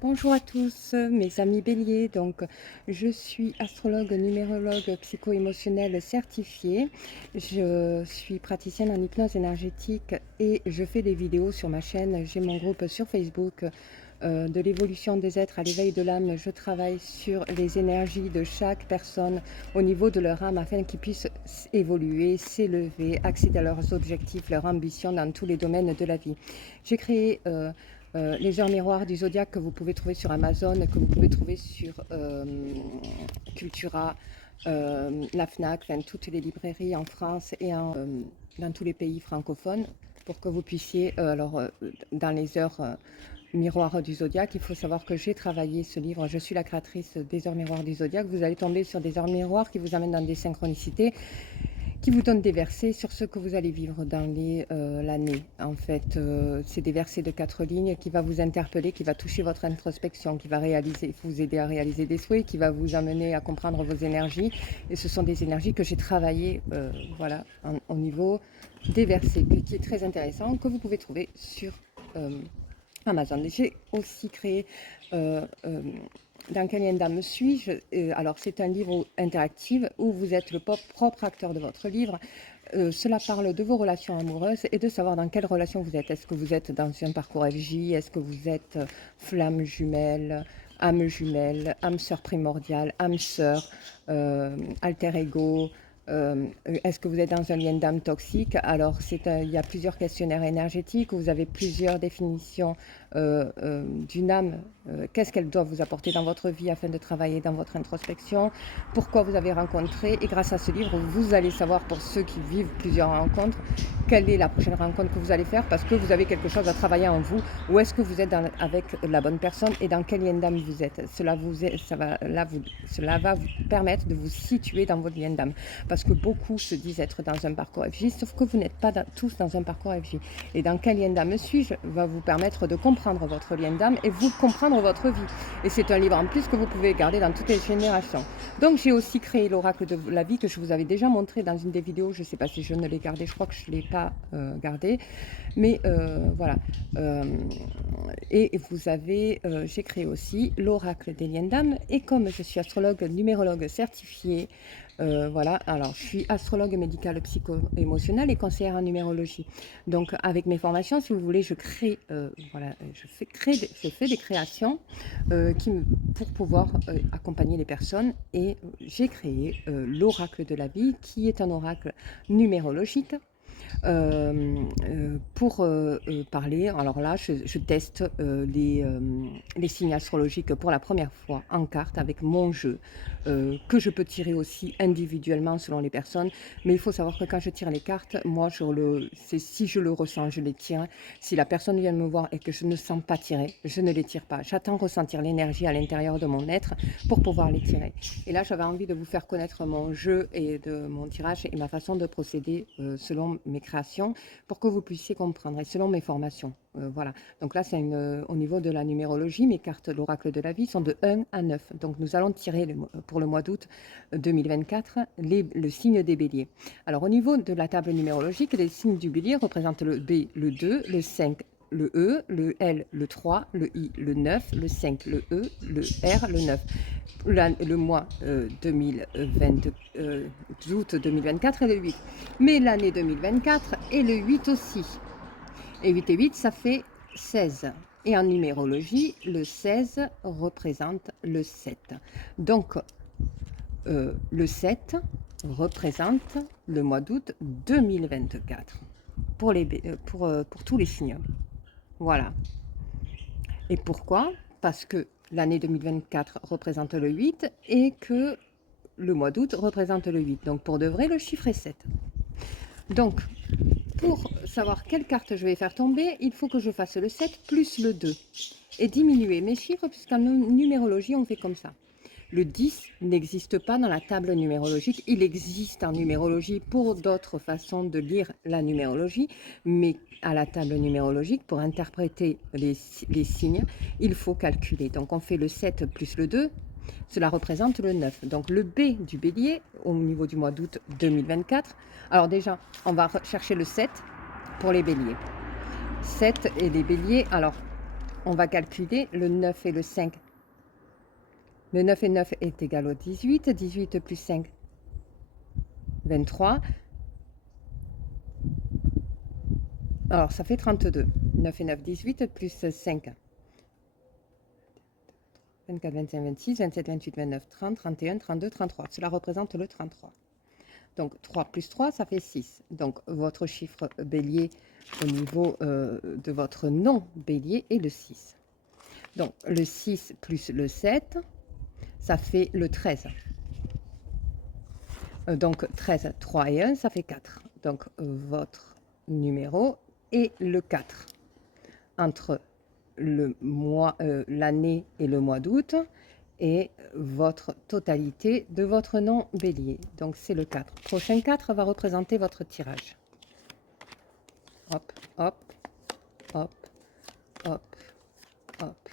Bonjour à tous, mes amis béliers. Donc, je suis astrologue, numérologue, psycho-émotionnelle certifiée. Je suis praticienne en hypnose énergétique et je fais des vidéos sur ma chaîne. J'ai mon groupe sur Facebook de l'évolution des êtres à l'éveil de l'âme. Je travaille sur les énergies de chaque personne au niveau de leur âme afin qu'ils puissent évoluer, s'élever, accéder à leurs objectifs, leurs ambitions dans tous les domaines de la vie. J'ai créé les heures miroirs du zodiaque que vous pouvez trouver sur Amazon, que vous pouvez trouver sur Cultura, la FNAC, enfin, toutes les librairies en France et dans tous les pays francophones pour que vous puissiez, dans les heures miroirs du zodiaque, il faut savoir que j'ai travaillé ce livre, je suis la créatrice des heures miroirs du zodiaque. Vous allez tomber sur des heures miroirs qui vous amènent dans des synchronicités, qui vous donne des versets sur ce que vous allez vivre dans l'année. En fait, c'est des versets de 4 lignes qui va vous interpeller, qui va toucher votre introspection, qui va vous aider à réaliser des souhaits, qui va vous amener à comprendre vos énergies. Et ce sont des énergies que j'ai travaillées voilà, au niveau des versets, qui est très intéressant, que vous pouvez trouver sur Amazon. J'ai aussi créé Dans quel lien me suis-je Alors, c'est un livre interactif où vous êtes le propre acteur de votre livre. Cela parle de vos relations amoureuses et de savoir dans quelle relation vous êtes. Est-ce que vous êtes dans un parcours FJ? Est-ce que vous êtes flamme jumelle, âme sœur primordiale, âme sœur, alter ego? Est-ce que vous êtes dans un lien d'âme toxique? Alors, il y a plusieurs questionnaires énergétiques où vous avez plusieurs définitions d'une âme. Qu'est-ce qu'elle doit vous apporter dans votre vie afin de travailler dans votre introspection? Pourquoi vous avez rencontré? Et grâce à ce livre, vous allez savoir, pour ceux qui vivent plusieurs rencontres, quelle est la prochaine rencontre que vous allez faire parce que vous avez quelque chose à travailler en vous. Où est-ce que vous êtes avec la bonne personne et dans quel lien d'âme vous êtes? Cela va vous permettre de vous situer dans votre lien d'âme. Parce que beaucoup se disent être dans un parcours FJ, sauf que vous n'êtes pas tous dans un parcours FJ. Et dans quel lien d'âme suis-je va vous permettre de comprendre votre lien d'âme et vous comprendre votre vie. Et c'est un livre en plus que vous pouvez garder dans toutes les générations. Donc j'ai aussi créé l'oracle de la vie que je vous avais déjà montré dans une des vidéos. Je ne sais pas si je ne l'ai gardé, je crois que je ne l'ai pas gardé. Mais voilà. Et vous avez, j'ai créé aussi l'oracle des liens d'âme. Et comme je suis astrologue, numérologue certifiée, voilà, alors je suis astrologue médicale psycho-émotionnelle et conseillère en numérologie. Donc avec mes formations, si vous voulez, je crée, voilà, je fais des créations pour pouvoir accompagner les personnes. Et j'ai créé l'oracle de la vie, qui est un oracle numérologique. Pour parler, alors là, je teste les signes astrologiques pour la première fois en carte avec mon jeu, que je peux tirer aussi individuellement selon les personnes. Mais il faut savoir que quand je tire les cartes, moi, si je le ressens, je les tire. Si la personne vient me voir et que je ne sens pas tirer, je ne les tire pas. J'attends ressentir l'énergie à l'intérieur de mon être pour pouvoir les tirer. Et là, j'avais envie de vous faire connaître mon jeu et de mon tirage et ma façon de procéder selon mes créations pour que vous puissiez comprendre et selon mes formations. Voilà. Donc là, c'est au niveau de la numérologie. Mes cartes, l'oracle de la vie, sont de 1 à 9. Donc nous allons tirer pour le mois d'août 2024 le signe des béliers. Alors au niveau de la table numérologique, les signes du bélier représentent le B, le 2, le 5, le E, le L, le 3, le I, le 9, le 5, le E, le R, le 9. Le mois 2020, août 2024 est le 8. Mais l'année 2024 est le 8 aussi. Et 8 et 8, ça fait 16. Et en numérologie, le 16 représente le 7. Donc, le 7 représente le mois d'août 2024 pour tous les signes. Voilà. Et pourquoi? Parce que l'année 2024 représente le 8 et que le mois d'août représente le 8. Donc pour de vrai, le chiffre est 7. Donc, pour savoir quelle carte je vais faire tomber, il faut que je fasse le 7 plus le 2 et diminuer mes chiffres, puisqu'en numérologie, on fait comme ça. Le 10 n'existe pas dans la table numérologique. Il existe en numérologie pour d'autres façons de lire la numérologie, mais à la table numérologique, pour interpréter les signes, il faut calculer. Donc on fait le 7 plus le 2, cela représente le 9. Donc le B du bélier au niveau du mois d'août 2024. Alors déjà, on va chercher le 7 pour les béliers. 7 et les béliers, alors on va calculer le 9 et le 5. Le 9 et 9 est égal au 18. 18 plus 5, 23. Alors, ça fait 32. 9 et 9, 18 plus 5. 24, 25, 26, 27, 28, 29, 30, 31, 32, 33. Cela représente le 33. Donc, 3 plus 3, ça fait 6. Donc, votre chiffre bélier au niveau de votre nom bélier est le 6. Donc, le 6 plus le 7, ça fait le 13. Donc, 13, 3 et 1, ça fait 4. Donc, votre numéro est le 4. Entre le mois, l'année et le mois d'août, et votre totalité de votre nom bélier. Donc, c'est le 4. Prochain 4 va représenter votre tirage. Hop, hop, hop, hop, hop,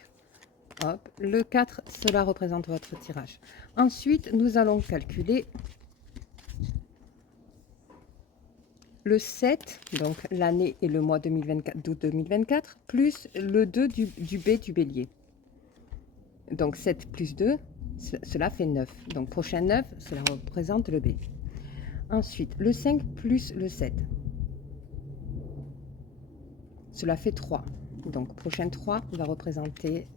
hop. Le 4, cela représente votre tirage. Ensuite, nous allons calculer le 7, donc l'année et le mois 2024, d'août 2024, plus le 2 du B du bélier. Donc 7 plus 2, cela fait 9. Donc prochain 9, cela représente le B. Ensuite, le 5 plus le 7. Cela fait 3. Donc prochain 3 va représenter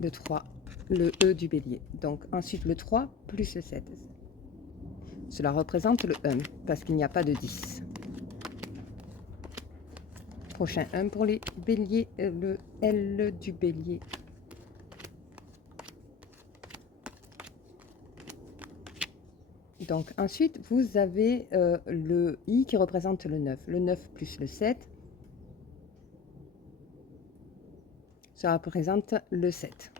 le 3, le E du bélier. Donc ensuite le 3 plus le 7. Cela représente le 1 parce qu'il n'y a pas de 10. Prochain 1 pour les béliers, le L du bélier. Donc ensuite, vous avez le I qui représente le 9. Le 9 plus le 7, ça représente le 7.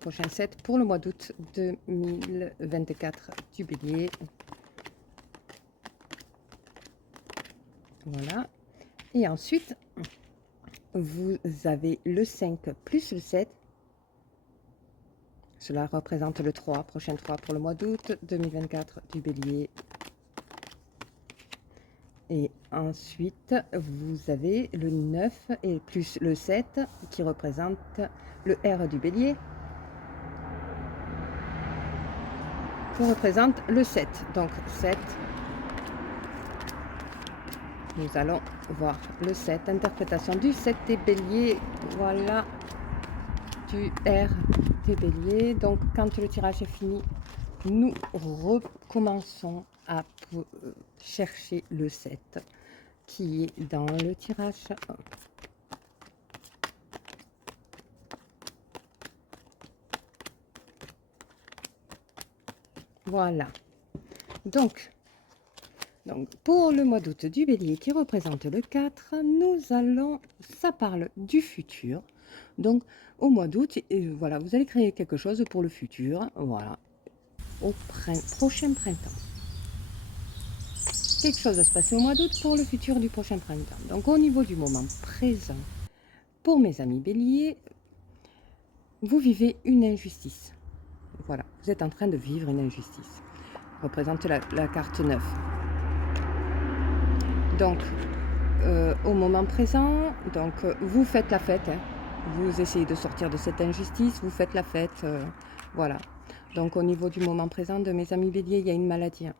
Prochain 7 pour le mois d'août 2024 du bélier. Voilà. Et ensuite, vous avez le 5 plus le 7. Cela représente le 3, prochain 3 pour le mois d'août 2024 du bélier. Et ensuite, vous avez le 9 et plus le 7 qui représente le R du bélier. Qui représente le 7. Donc 7. Nous allons voir le 7. Interprétation du 7 des béliers. Voilà. Du R des béliers. Donc quand le tirage est fini, nous recommençons à chercher le 7 qui est dans le tirage 1. Voilà. Donc pour le mois d'août du bélier qui représente le 4, nous allons, ça parle du futur. Donc au mois d'août, voilà, vous allez créer quelque chose pour le futur, voilà, au prochain printemps. Quelque chose va se passer au mois d'août pour le futur du prochain printemps. Donc au niveau du moment présent, pour mes amis béliers, vous vivez une injustice. Voilà, vous êtes en train de vivre une injustice. Représente la carte 9. Donc, au moment présent, donc, vous faites la fête. Hein. Vous essayez de sortir de cette injustice, vous faites la fête. Voilà. Donc, au niveau du moment présent de mes amis béliers, il y a une maladie. Hein.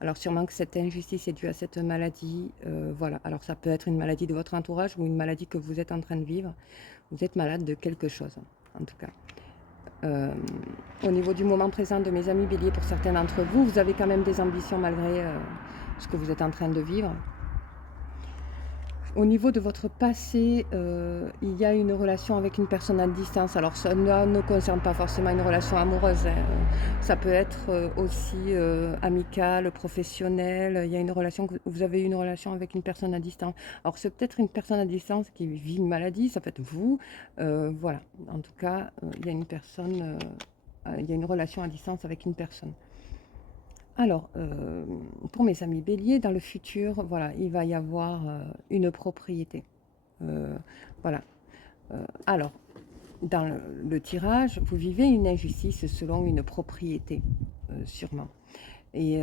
Alors, sûrement que cette injustice est due à cette maladie. Voilà. Alors, ça peut être une maladie de votre entourage ou une maladie que vous êtes en train de vivre. Vous êtes malade de quelque chose, en tout cas. Au niveau du moment présent de mes amis béliers, pour certains d'entre vous, vous avez quand même des ambitions malgré ce que vous êtes en train de vivre. Au niveau de votre passé, il y a une relation avec une personne à distance. Alors ça ne concerne pas forcément une relation amoureuse. Hein. Ça peut être aussi amical, professionnel. Il y a une relation, vous avez une relation avec une personne à distance. Alors c'est peut-être une personne à distance qui vit une maladie, ça peut être vous. Voilà. En tout cas, il y a une personne, il y a une relation à distance avec une personne. Alors, pour mes amis béliers, dans le futur, voilà, il va y avoir une propriété. Voilà. Alors, dans le tirage, vous vivez une injustice selon une propriété, sûrement. Et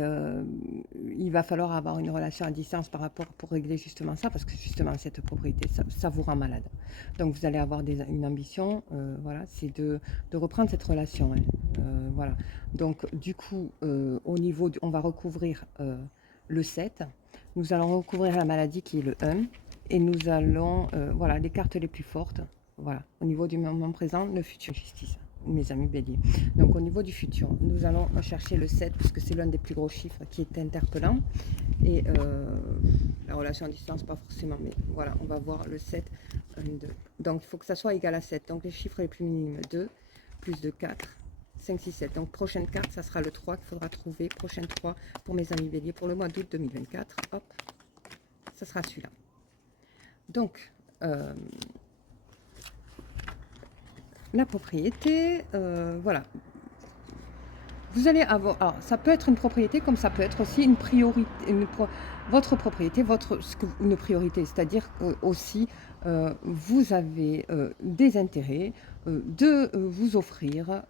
il va falloir avoir une relation à distance par rapport pour régler justement ça, parce que justement cette propriété, ça vous rend malade. Donc vous allez avoir une ambition, voilà, c'est de reprendre cette relation, hein. Voilà. Donc du coup, au niveau on va recouvrir le 7, nous allons recouvrir la maladie qui est le 1, et nous allons, voilà, les cartes les plus fortes, voilà, au niveau du moment présent, le futur, justice, mes amis béliers. Donc au niveau du futur, nous allons chercher le 7, puisque c'est l'un des plus gros chiffres qui est interpellant. Et la relation à distance, pas forcément, mais voilà, on va voir le 7, 1, 2. Donc il faut que ça soit égal à 7. Donc les chiffres les plus minimes, 2, plus de 4, 5, 6, 7. Donc prochaine carte, ça sera le 3 qu'il faudra trouver. Prochaine 3 pour mes amis béliers pour le mois d'août 2024. Hop, ça sera celui-là. Donc, la propriété, voilà. Vous allez avoir, alors ça peut être une propriété comme ça peut être aussi une priorité, votre propriété, une priorité, c'est-à-dire aussi vous avez des intérêts de vous offrir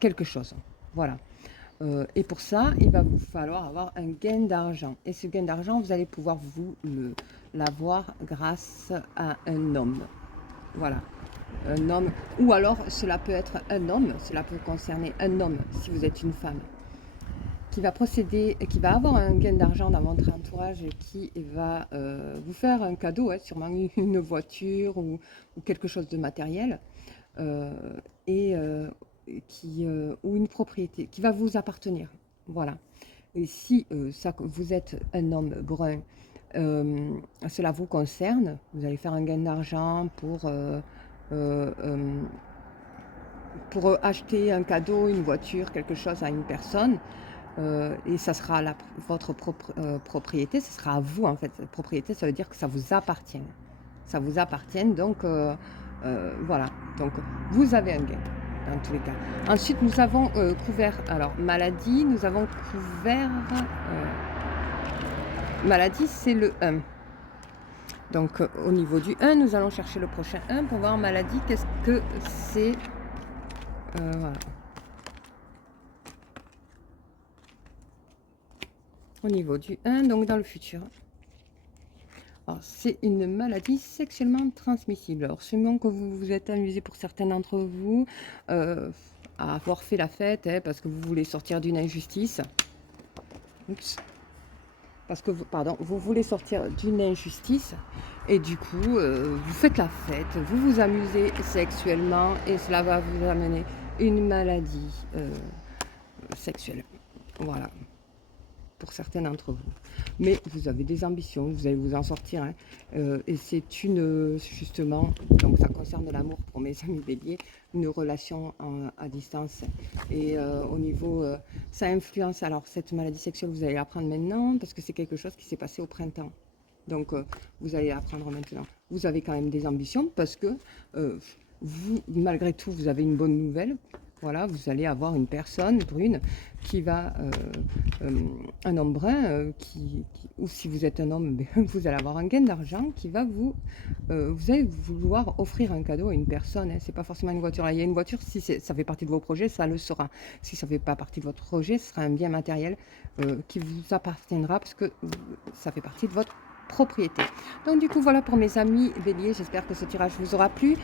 quelque chose. Voilà. Et pour ça, il va vous falloir avoir un gain d'argent. Et ce gain d'argent, vous allez pouvoir l'avoir grâce à un homme. Voilà. Un homme, ou alors cela peut être un homme, cela peut concerner un homme si vous êtes une femme, qui va procéder, qui va avoir un gain d'argent dans votre entourage et qui va vous faire un cadeau, hein, sûrement une voiture ou quelque chose de matériel, et ou une propriété qui va vous appartenir. Voilà. Et si vous êtes un homme brun, cela vous concerne, vous allez faire un gain d'argent pour acheter un cadeau, une voiture, quelque chose à une personne, et ça sera votre propriété, ce sera à vous en fait. Propriété, ça veut dire que ça vous appartient. Ça vous appartient, donc voilà. Donc vous avez un gain dans tous les cas. Ensuite, nous avons couvert, alors maladie, nous avons couvert, maladie, c'est le 1. Donc au niveau du 1, nous allons chercher le prochain 1 pour voir maladie, qu'est-ce que c'est. Voilà. Au niveau du 1, donc dans le futur. C'est une maladie sexuellement transmissible. Alors sûrement que vous vous êtes amusé pour certains d'entre vous à avoir fait la fête, hein, parce que vous voulez sortir d'une injustice. Oups. Parce que vous voulez sortir d'une injustice et du coup vous faites la fête, vous vous amusez sexuellement et cela va vous amener une maladie sexuelle. Voilà, pour certains d'entre vous. Mais vous avez des ambitions, vous allez vous en sortir, hein. Et c'est justement, donc ça concerne l'amour pour mes amis béliers, une relation à distance. Et au niveau, ça influence, alors cette maladie sexuelle, vous allez l'apprendre maintenant, parce que c'est quelque chose qui s'est passé au printemps. Donc vous allez l'apprendre maintenant. Vous avez quand même des ambitions, parce que vous, malgré tout, vous avez une bonne nouvelle. Voilà, vous allez avoir une personne brune qui va, un homme brun, ou si vous êtes un homme, vous allez avoir un gain d'argent qui va vous allez vouloir offrir un cadeau à une personne, hein. C'est pas forcément une voiture. Il y a une voiture, si ça fait partie de vos projets, ça le sera. Si ça fait pas partie de votre projet, ce sera un bien matériel qui vous appartiendra parce que ça fait partie de votre propriété. Donc du coup voilà pour mes amis béliers, j'espère que ce tirage vous aura plu.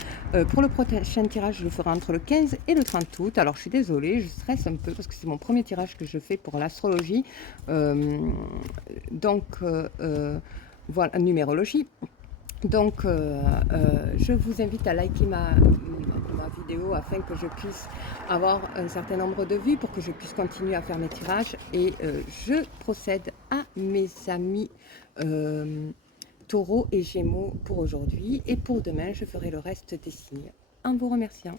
Pour le prochain tirage, je le ferai entre le 15 et le 30 août. Alors je suis désolée, je stresse un peu parce que c'est mon premier tirage que je fais pour l'astrologie, donc voilà, numérologie. Donc je vous invite à liker ma vidéo afin que je puisse avoir un certain nombre de vues pour que je puisse continuer à faire mes tirages. Et je procède à mes amis Taureau et Gémeaux pour aujourd'hui. Et pour demain, je ferai le reste des signes en vous remerciant.